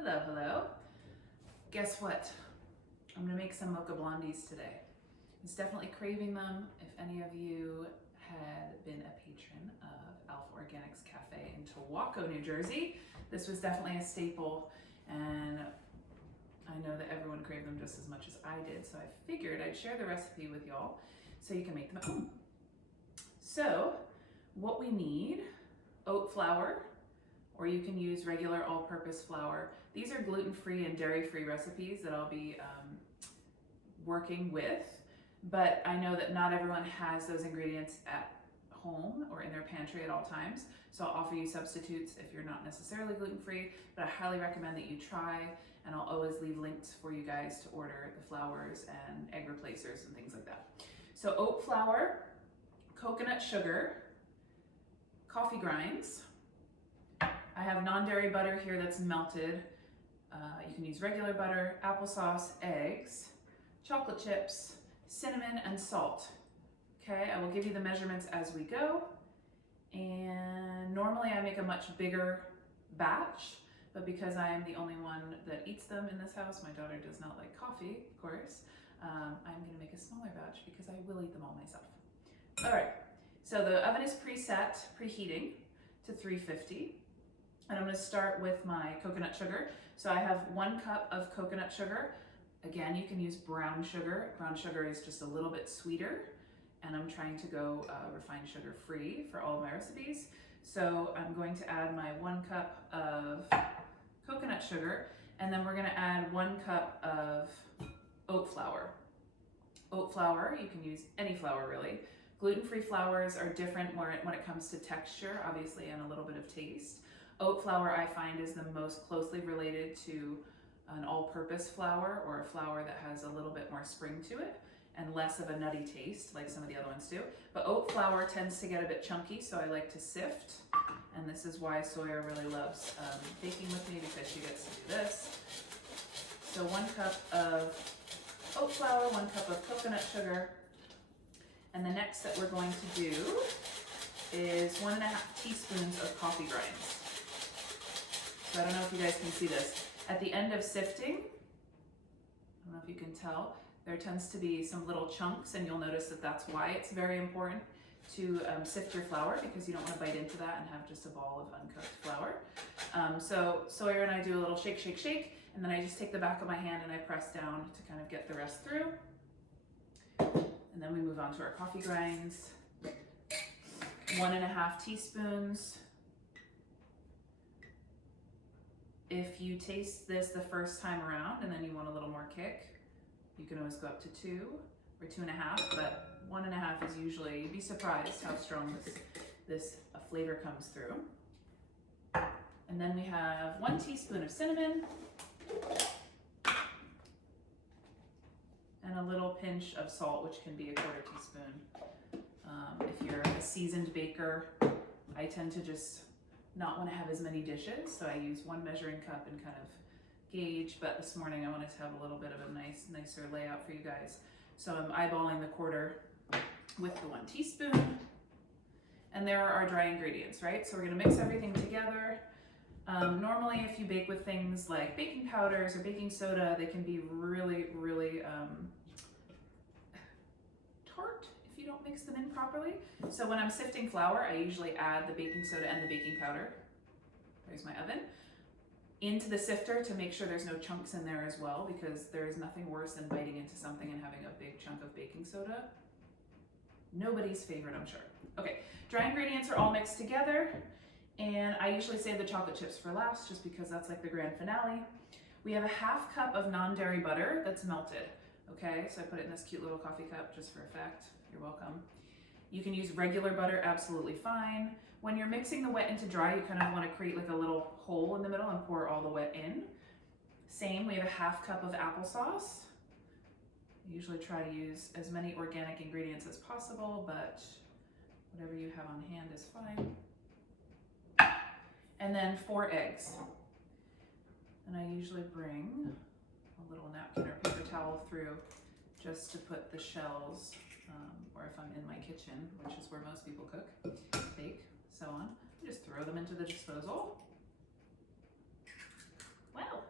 Hello, hello. Guess what? I'm gonna make some mocha blondies today. I was definitely craving them. If any of you had been a patron of Alpha Organics Cafe in Towako, New Jersey, this was definitely a staple, and I know that everyone craved them just as much as I did, so I figured I'd share the recipe with y'all so you can make them at home. So, what we need: oat flour, or you can use regular all-purpose flour. These are gluten-free and dairy-free recipes that I'll be working with, but I know that not everyone has those ingredients at home or in their pantry at all times, so I'll offer you substitutes if you're not necessarily gluten-free, but I highly recommend that you try, and I'll always leave links for you guys to order the flours and egg replacers and things like that. So oat flour, coconut sugar, coffee grinds. I have non-dairy butter here that's melted. You can use regular butter, applesauce, eggs, chocolate chips, cinnamon, and salt. Okay, I will give you the measurements as we go. And normally I make a much bigger batch, but because I am the only one that eats them in this house, my daughter does not like coffee, of course, I'm gonna make a smaller batch because I will eat them all myself. All right, so the oven is preheating to 350. And I'm gonna start with my coconut sugar. So I have 1 cup of coconut sugar. Again, you can use brown sugar. Brown sugar is just a little bit sweeter, and I'm trying to go refined sugar free for all of my recipes. So I'm going to add my 1 cup of coconut sugar, and then we're gonna add 1 cup of oat flour. Oat flour, you can use any flour really. Gluten-free flours are different when it comes to texture, obviously, and a little bit of taste. Oat flour, I find, is the most closely related to an all-purpose flour, or a flour that has a little bit more spring to it and less of a nutty taste like some of the other ones do. But oat flour tends to get a bit chunky, so I like to sift. And this is why Sawyer really loves baking with me, because she gets to do this. So 1 cup of oat flour, 1 cup of coconut sugar. And the next that we're going to do is 1.5 teaspoons of coffee grinds. So I don't know if you guys can see this. At the end of sifting, I don't know if you can tell, there tends to be some little chunks, and you'll notice that that's why it's very important to sift your flour, because you don't want to bite into that and have just a ball of uncooked flour. So Sawyer and I do a little shake, shake, shake, and then I just take the back of my hand and I press down to kind of get the rest through. And then we move on to our coffee grinds. 1.5 teaspoons. If you taste this the first time around and then you want a little more kick, you can always go up to 2 or 2.5, but 1.5 is usually, you'd be surprised how strong this flavor comes through. And then we have 1 teaspoon of cinnamon and a little pinch of salt, which can be 1/4 teaspoon. If you're a seasoned baker, I tend to just not want to have as many dishes, so I use 1 measuring cup and kind of gauge, but this morning I wanted to have a little bit of a nicer layout for you guys. So I'm eyeballing the 1/4 with the 1 teaspoon. And there are our dry ingredients, right? So we're gonna mix everything together. Normally if you bake with things like baking powders or baking soda, they can be really, really tart if you don't mix them in properly. So when I'm sifting flour, I usually add the baking soda and the baking powder, there's my oven, into the sifter to make sure there's no chunks in there as well, because there is nothing worse than biting into something and having a big chunk of baking soda. Nobody's favorite, I'm sure. Okay, dry ingredients are all mixed together, and I usually save the chocolate chips for last just because that's like the grand finale. We have a 1/2 cup of non-dairy butter that's melted. Okay, so I put it in this cute little coffee cup just for effect. You're welcome. You can use regular butter, absolutely fine. When you're mixing the wet into dry, you kind of want to create like a little hole in the middle and pour all the wet in. Same, we have a 1/2 cup of applesauce. I usually try to use as many organic ingredients as possible, but whatever you have on hand is fine. And then 4 eggs. And I usually bring a little napkin or paper towel through just to put the shells, or if I'm in my kitchen, which is where most people cook, bake, so on, just throw them into the disposal. Wow.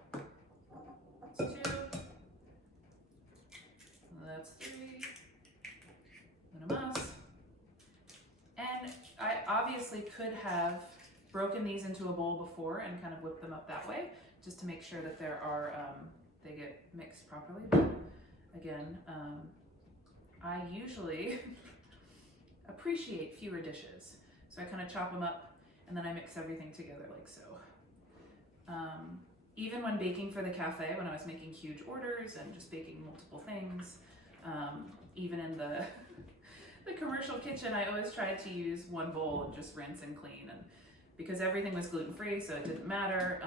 could have broken these into a bowl before and kind of whipped them up that way, just to make sure that there are, they get mixed properly. But again, I usually appreciate fewer dishes. So I kind of chop them up and then I mix everything together like so. Even when baking for the cafe, when I was making huge orders and just baking multiple things, even in the commercial kitchen, I always tried to use one bowl and just rinse and clean. And because everything was gluten-free, so it didn't matter.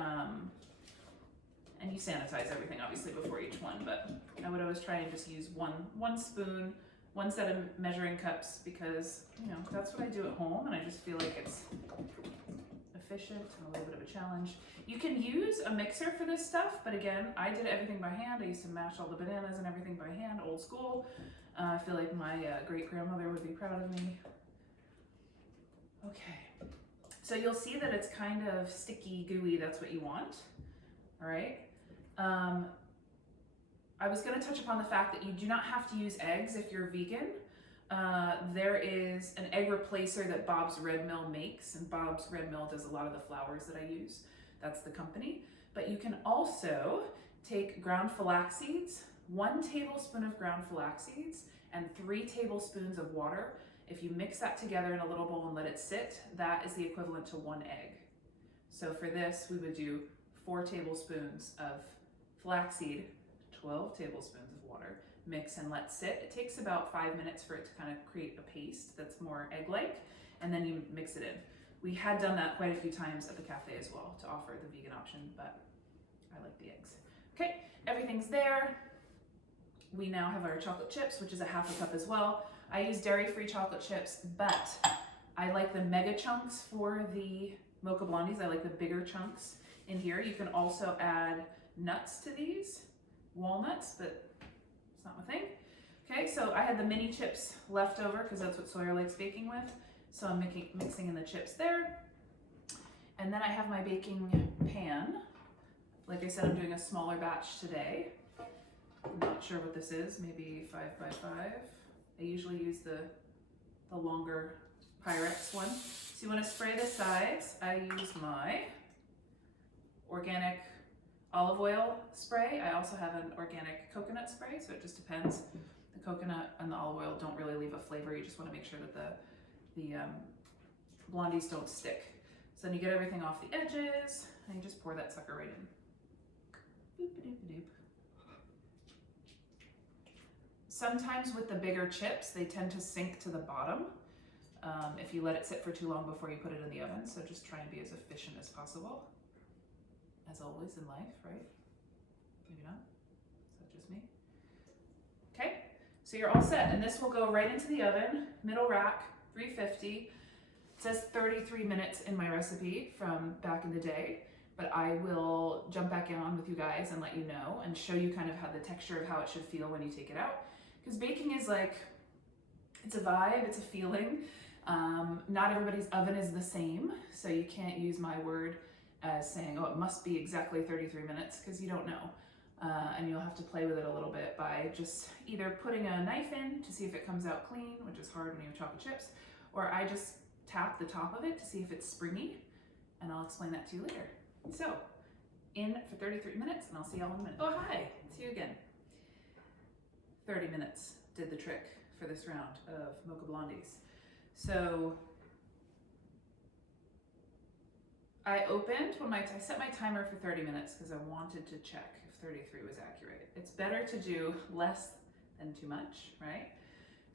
And you sanitize everything obviously before each one, but I would always try and just use one spoon, one set of measuring cups, because that's what I do at home, and I just feel like it's efficient and a little bit of a challenge. You can use a mixer for this stuff, but again, I did everything by hand. I used to mash all the bananas and everything by hand, old school. I feel like my great-grandmother would be proud of me. Okay, so you'll see that it's kind of sticky, gooey. That's what you want, all right? I was going to touch upon the fact that you do not have to use eggs if you're vegan. There is an egg replacer that Bob's Red Mill makes, and Bob's Red Mill does a lot of the flours that I use. That's the company. But you can also take ground flax seeds, 1 tablespoon of ground flax seeds, and 3 tablespoons of water. If you mix that together in a little bowl and let it sit, that is the equivalent to 1 egg. So for this, we would do 4 tablespoons of flaxseed, 12 tablespoons of water, mix and let sit. It takes about 5 minutes for it to kind of create a paste that's more egg-like, and then you mix it in. We had done that quite a few times at the cafe as well to offer the vegan option, but I like the eggs. Okay, everything's there. We now have our chocolate chips, which is a 1/2 cup as well. I use dairy-free chocolate chips, but I like the mega chunks for the Mocha Blondies. I like the bigger chunks in here. You can also add nuts to these, walnuts, but it's not my thing. Okay, so I had the mini chips left over because that's what Sawyer likes baking with. So I'm mixing in the chips there. And then I have my baking pan. Like I said, I'm doing a smaller batch today. I'm not sure what this is, maybe 5 by 5. I usually use the longer Pyrex one. So you want to spray the sides. I use my organic olive oil spray. I also have an organic coconut spray, so it just depends. The coconut and the olive oil don't really leave a flavor. You just want to make sure that the blondies don't stick. So then you get everything off the edges, and you just pour that sucker right in. Boop-a-doop-a-doop. Sometimes with the bigger chips, they tend to sink to the bottom if you let it sit for too long before you put it in the oven. So just try and be as efficient as possible. As always in life, right? Maybe not. Is that just me? Okay, so you're all set, and this will go right into the oven, middle rack, 350. It says 33 minutes in my recipe from back in the day, but I will jump back on with you guys and let you know and show you kind of how the texture of how it should feel when you take it out. Because baking is like, it's a vibe, it's a feeling. Not everybody's oven is the same, so you can't use my word as saying, oh, it must be exactly 33 minutes, because you don't know. And you'll have to play with it a little bit by just either putting a knife in to see if it comes out clean, which is hard when you have chocolate chips, or I just tap the top of it to see if it's springy, and I'll explain that to you later. So, in for 33 minutes, and I'll see y'all in a minute. Oh, hi, see you again. 30 minutes did the trick for this round of Mocha Blondies. So, I opened when I set my timer for 30 minutes because I wanted to check if 33 was accurate. It's better to do less than too much, right?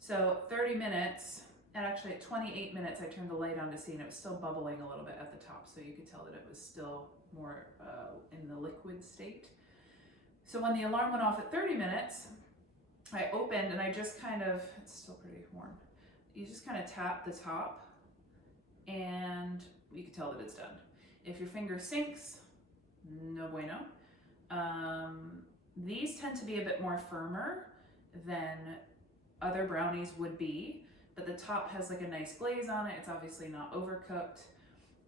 So 30 minutes, and actually at 28 minutes, I turned the light on to see, and it was still bubbling a little bit at the top, so you could tell that it was still more in the liquid state. So when the alarm went off at 30 minutes, I opened and I just kind of, it's still pretty warm. You just kind of tap the top and you can tell that it's done. If your finger sinks, no bueno. These tend to be a bit more firmer than other brownies would be, but the top has like a nice glaze on it. It's obviously not overcooked.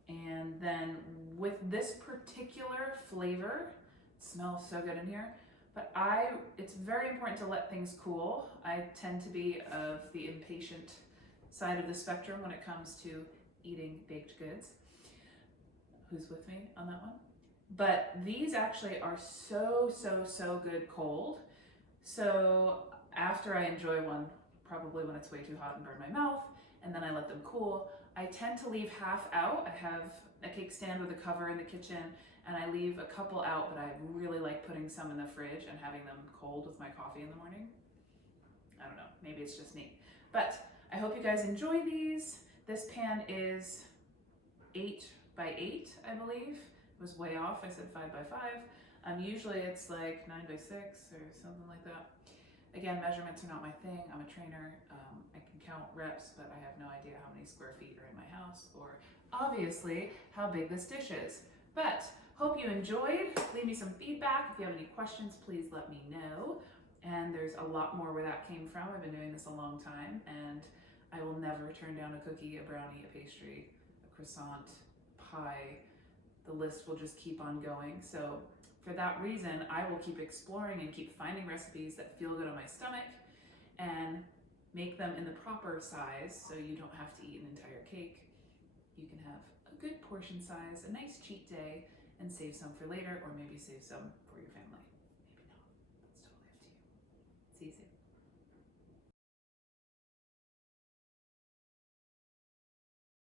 And then with this particular flavor, it smells so good in here, but it's very important to let things cool. I tend to be of the impatient side of the spectrum when it comes to eating baked goods. Who's with me on that one? But these actually are so, so, so good cold. So after I enjoy one, probably when it's way too hot and burn my mouth, and then I let them cool, I tend to leave half out. I have a cake stand with a cover in the kitchen, and I leave a couple out, but I really like putting some in the fridge and having them cold with my coffee in the morning. I don't know, maybe it's just me. But I hope you guys enjoy these. This pan is 8 by 8, I believe. It was way off, I said 5 by 5. Usually it's like 9 by 6 or something like that. Again, measurements are not my thing. I'm a trainer. I can count reps, but I have no idea how many square feet are in my house, or obviously how big this dish is. But hope you enjoyed. Leave me some feedback. If you have any questions, please let me know. And there's a lot more where that came from. I've been doing this a long time, and I will never turn down a cookie, a brownie, a pastry, a croissant, pie. The list will just keep on going. So for that reason, I will keep exploring and keep finding recipes that feel good on my stomach and make them in the proper size so you don't have to eat an entire cake. You can have a good portion size, a nice cheat day, and save some for later, or maybe save some for your family.